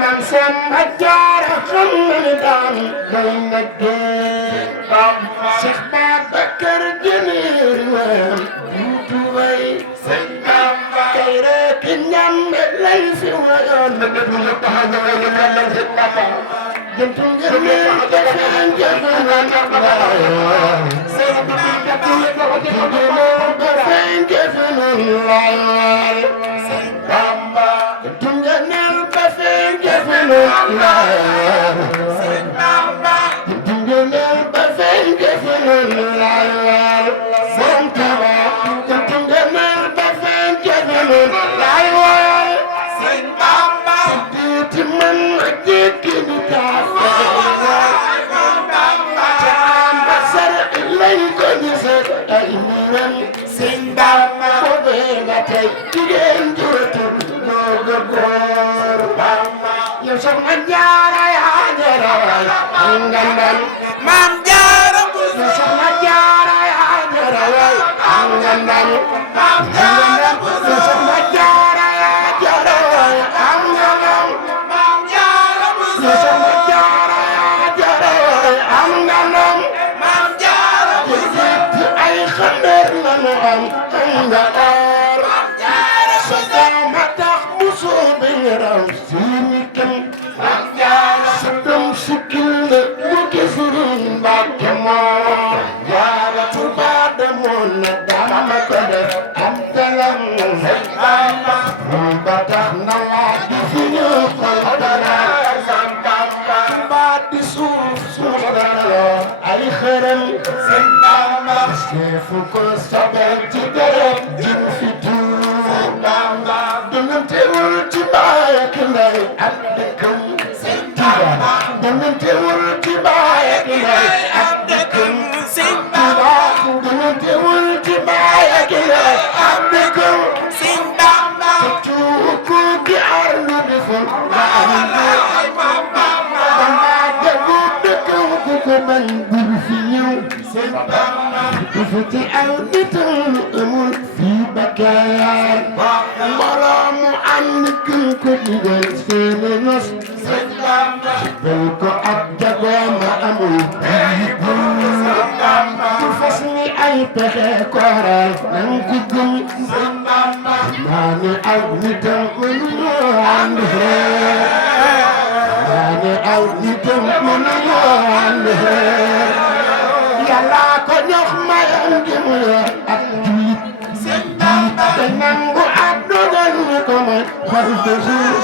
man Samba Jaara xam na ne daan doy na dee Cheikh Babacar Jëneer waan duutu way kay rek ñambe lay fi wayoon jëntu ngir leen defeen jëfenan defeen jëfenan laay Soxna Jaara yaa jara ngandal Maam Jaara Soxna Jaara yaa jara ngandal Maam Jaara Soxna Jaara yaa jara ngandal Maam Jaara Soxna Jaara yaa jara ngandal Maam Jaara ay xandeer la nu am ngandal Maam Jaara Soxna tax muso bi raw Fuko sabel ci deret jin fi tuur dëngantewul ci baay ak ndey ak dëkkam dëngantewul ci baay ak ndey ak dëkkam dëngantewul ci baay ak ndey ak dëkkam tuuku di arlu di ful Bamba dëggu dëkkam ku ko bañ bul fi ñëw Futi aw nitam amul fii Bakar mbooloo mu ànd gën ko digal seeni nos bel ko ak jagooma amul ku fas ni ay pexe kooral nan ko gëm maa ni aw nitam mënuñoo ànd maa ni aw nitam mënuñoo ànd Yàlla ko jox mayam gi mu yor ak julit te nangu ak dogal ñu ko may xol de jour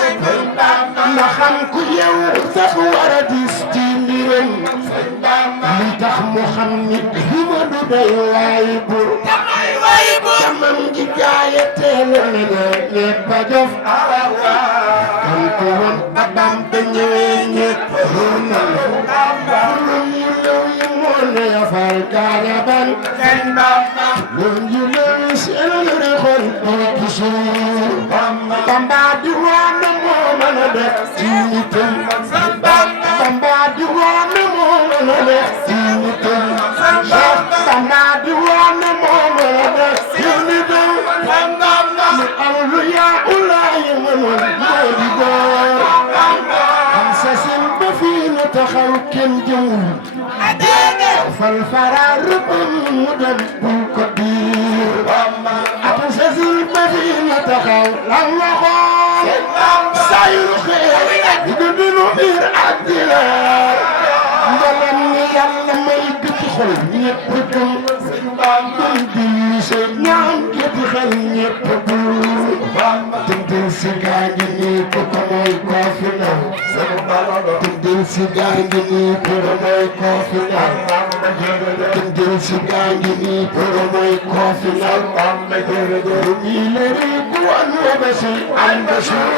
na xam ku yew sax war a dis ci mbiram li tax mu xam ni hima du day waayi bur tamam ji jaaye teele mene ñepp a jof kan ko won babam ba ñëwee ñepp ne fal gaaya ban lum yu lewi seen rexol ci suuf Bamba di wane moo mën a def ci nitam Bamba di wane moo mën a def ci nitam Bamba di wane moo mën a def ci nitam mu aw lu yaa ulaayi mënoon moo di góor am sa sin ba fii na taxaw kenn jëmul fal farar mu dem bul ko diir atu sesul ba fi na taxaw lan la xool sayul xeer digu dinu biir ak di leer ngalam ni Yàlla may gëti xol ñépp gëm dum dilli se ñaan gëti xel ñépp bul tëndil si gaa ngi nii ku ko mooy koo fi naw tëndil si gaa ngi nii ku ko mooy koo fi naw tëndil si gaa ngi nii ku ko mooy koo fi naw ñi leri ku wan ba si am ba suur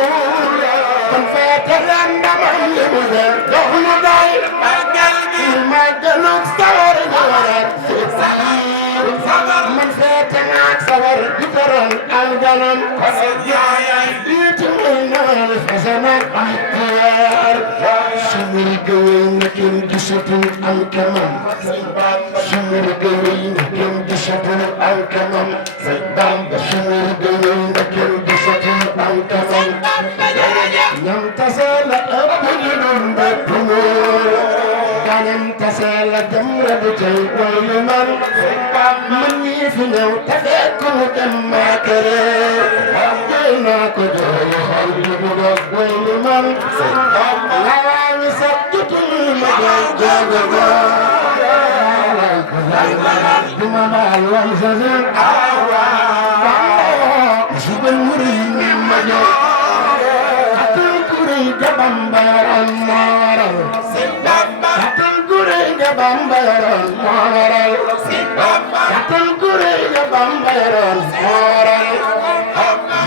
kon feete leen ndamam li mu del dox mu day màggalug sawar gi waral man feete naag sawar gi teral alganam diiti muy naan fasanak ay teer sumir gëwëy na kenn gisatul am kamam sumir gëwëy na kenn gisatul am kamam Bamba sumir gëwëy na kenn gisatul kaman ñam tase la ëpp ñu doon bépp nguur kanam tase la jëm la du cay boy lu man man ñii fi ñëw te fekk mu dem maa kere jooy naa ko jooy xol bu dugg boy lu man lawaa mi sax jotul ma jooy jooga duma baal wan sa seen suban muri mi ma jooy atul kuri gabam bayaran moo waral atul kuri gabam bayaran moo waral atul kuri gabam bayaran moo waral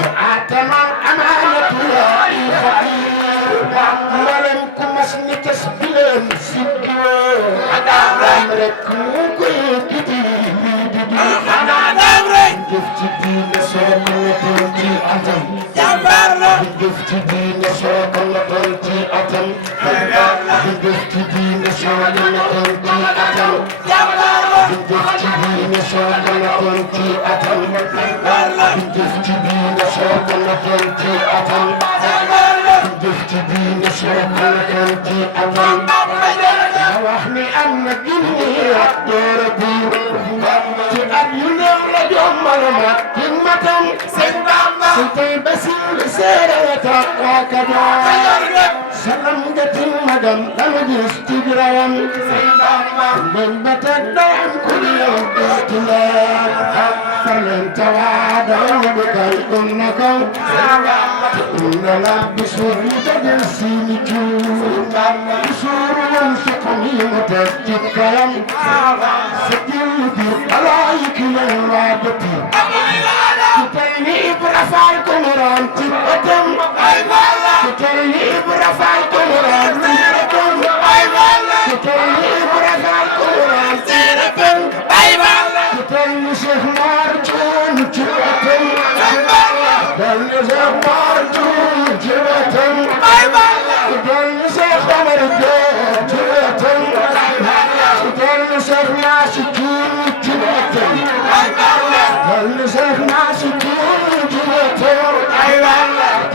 mu ataman amaanatu yaa i fakir mbalem ku mas ni tes bileen sikkiwoo am rek mu koy gidi jëf ci diine soo ko notoon ci atam jëf ci diine soo ko notoon ci atam jëf ci diine soo ko notoon ci atam jëf ci diine soo ko notoon ci atam jëf ci diine soo ko notoon ci atam jëf ci diine soo ko notoon ci atam wax ni am na junni ak door a buur ci at yu néew la jommal ma ci matam sëñ Bamba su tey basil seere ta ka door salam nga tin magam dama gis ci birawam sëñ Bamba ben ba teg doon ku di yow dootu leen farleen tawaa dama bu kay na kaw na la bisuur mu tëjël siini cuur bisuur woon si xam yi mu teg ci kayam sa jël biir alaa yi ki leen waa dëppi ku tey ni Ibra Faal ko mu raan ci ëttam ku tey ni Ibra Faal ko mu raan ci ëttam ku tey ni Ibra Faal ko mu raan ci ëttam ku tey ni Cheikh Mar Cuun ci ëttam dal ni Cheikh Mar Cuun ci ëttam dal ni Cheikh Omar Diop ci ëttam dal ni Cheikh Naasi Cuun ci ëttam dal ni Cheikh Naasi Cuun ci ëttam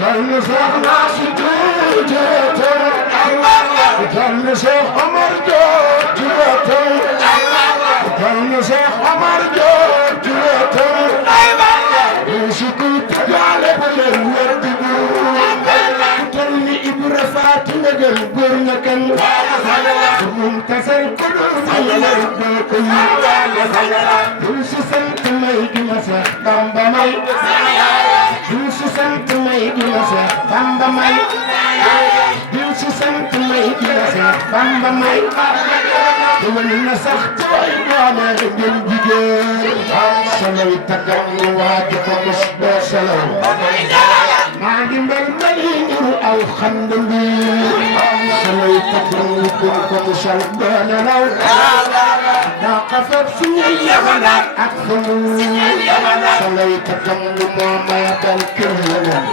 dal ni Cheikh Naasi Cuun ci ëttam dal ni Cheikh Omar Diop ci ëttam dal ni Cheikh Omar Diop ci ëttam yàlla ba leen wër di buur tol ni Ibra Faati nga gën góor nga kan moom tasal ko doon yàlla doo ko yi dul si sant may gi ma Seex Bamba may dul si sant may gi ma Seex Bamba may dul si sant may gi ma Seex Bamba may wal na sax tooy doone ngeen jigéen salay tagam nu waaju ko mos doo salaw maa ngi mel mali niru aw xand mbiir salay tagam nu kun ko musal doo nelaw daa xafat fu ñuy yamanaat ak fu ñuy salay tagam nu moo mayatal kër yeneen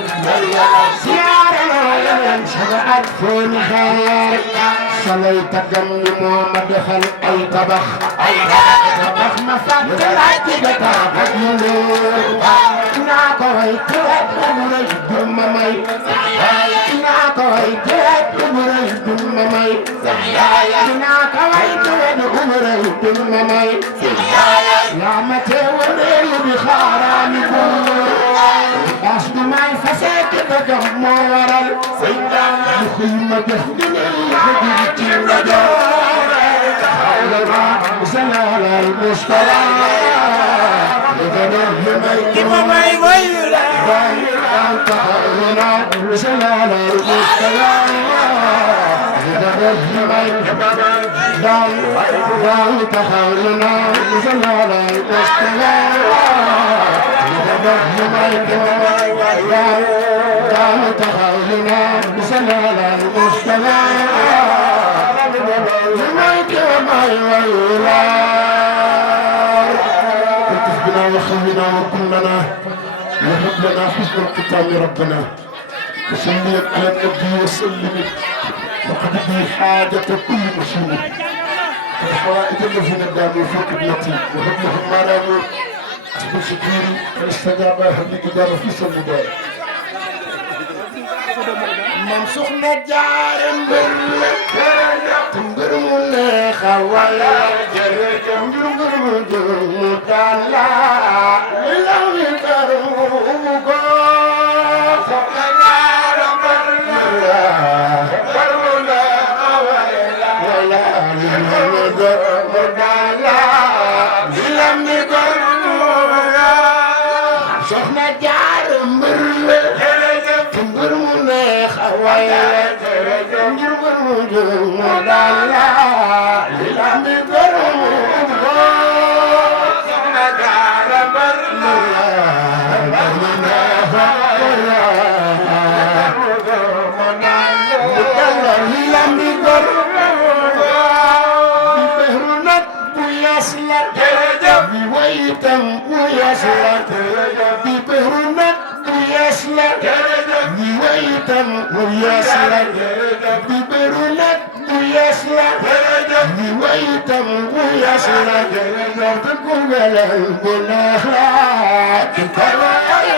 siyaare naa yeneen saga ak foon xaar salay tagam nu moo ma defal ay tabax ma fàtte laaj ci gata ak yële naa ko way teet mu rëy dum ma may naa ko way teet mu rëy dum ma may naa ko way teet mu rëy dum ma may yaa ma teewalee di xaaraani ko as du may fase ke tagam moo waral mu xëy ma def ngeen ci rajo سلام المصطفى كما ما يقول أنت هنا سلام المصطفى دام تخلنا سلام المصطفى دام تخلنا سلام المصطفى الطف بنا وخلنا وكلنا وهب لنا حسن الختام ربنا وسلم على النبي وسلم وقد به حاجة كل مسلم الحوائج الذين داموا في قبلتي وهب لهم ما ناموا اصبر شكيري فاستجاب لي كتاب في سلم moom soxna jaara mbër mbër mu neex a wala jërëjëf mbër mu daan la la mi kër mu ko soxna jaara mbër mu neex a wala mu daan la la mi kër soxna jaara mbër mbër mu neex a wala mbër mu daan la la mi kër soxna jaara mbër mu neex a wala la mi kër beru nag bu yas la bi wayitam bu yas la bi beru nag bu yas la bi wayitam bu yas la bi beru nag bu yas la bi wayitam bu yas la te ku welal bu neex la ci kala ya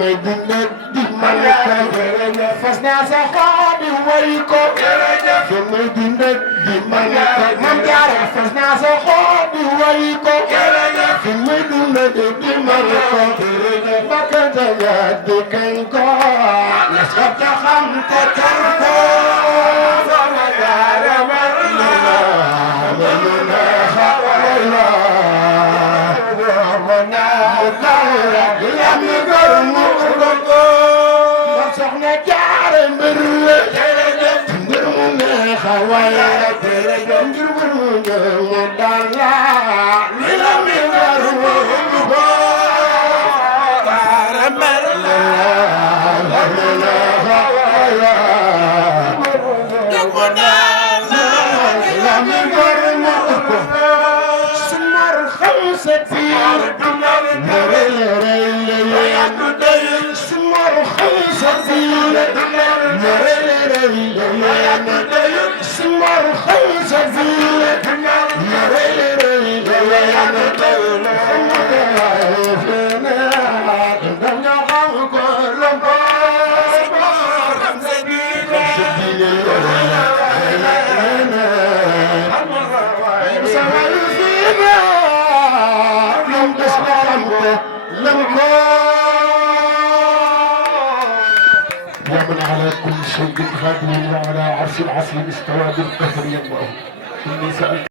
may dundee di man ko fas naa sa xol di way ko fi may dundee di man ko Maam Jaara fas naa sa xol di way ko fi may dundee di man ko bakkante ya di kañ ko na sab ta xam te tar ko Maam Jaara mar na na xawla na la mi gor mu ko soxna Jaara mbër mu neex a wala mbër mu daan la la mi gor mu ko Jaara mbër la mi gor mu ko sumar xam sa fiir ومن على كل شيء قادر وعلى عرش العظيم استوى بالقهر يا الله إني سألت